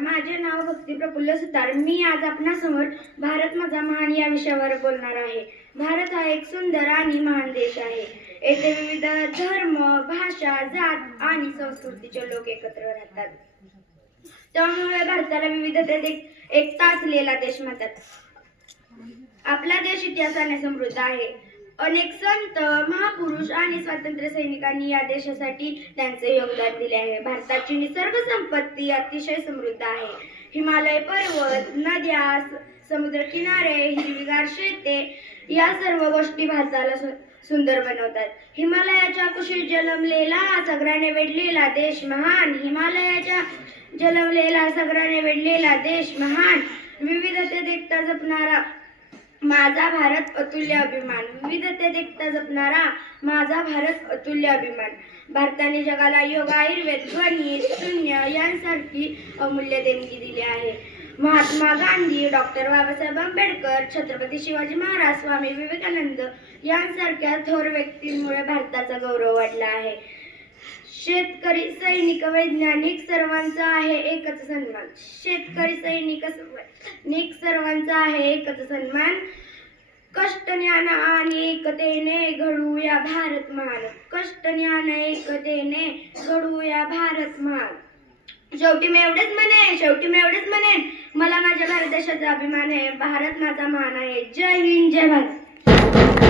नमस्कार, माझे नाव भक्ती प्रफुल्ल सुतार. मी आज आपणासमोर भारत माझा महान या विषयावर बोलणार आहे. भारत हा एक सुंदर आणि महान देश आहे. येथे विविध धर्म, भाषा, जात आणि संस्कृतीचे लोक एकत्र राहतात. त्यामुळे भारताला विविधतेत एकता असलेला देश म्हणतात. आपला देश इतिहासाने समृद्ध आहे. अनेक संत, महापुरुष आणि स्वातंत्र्य सैनिकांनी या देशासाठी त्यांचे योगदान दिले आहे. भारताची निसर्ग संपत्ती अतिशय समृद्ध आहे. हिमालय पर्वत, नद्या, समुद्र किनारे, हिरवीगार शेते या सर्व गोष्टी भारताला सुंदर बनवतात. हिमालयाच्या कुशीत जन्मलेला सगळ्याने वेढलेला देश महान. हिमालयाच्या जन्मलेला सगळ्याने वेढलेला देश महान. विविधतेत एकता जपणारा माझा भारत अतुल्य अभिमान. विविधतेत एकता जपणारा माझा भारत अतुल्य अभिमान. भारताने जगाला योग, आयुर्वेद, गणित, शून्य यांसारखी अमूल्य देणगी दिली आहे. महात्मा गांधी, डॉक्टर बाबासाहेब आंबेडकर, छत्रपती शिवाजी महाराज, स्वामी विवेकानंद यांसारख्या थोर व्यक्तींमुळे भारताचा गौरव वाढला आहे. शेतकरी, सैनिक, वैज्ञानिक सर्वांचा आहे एकच सन्मान. शेतकरी, सैनिक सर्वांचा आहे एकच सन्मान. कष्ट, ज्ञान आणि एकतेने घडवूया भारत महान. कष्ट, ज्ञान, एकतेने घडवूया भारत महान. शेवटी मी एवढेच म्हणेन, मला माझ्या भारत देशाचा अभिमान आहे. भारत माझा महान आहे. जय हिंद, जय भारत.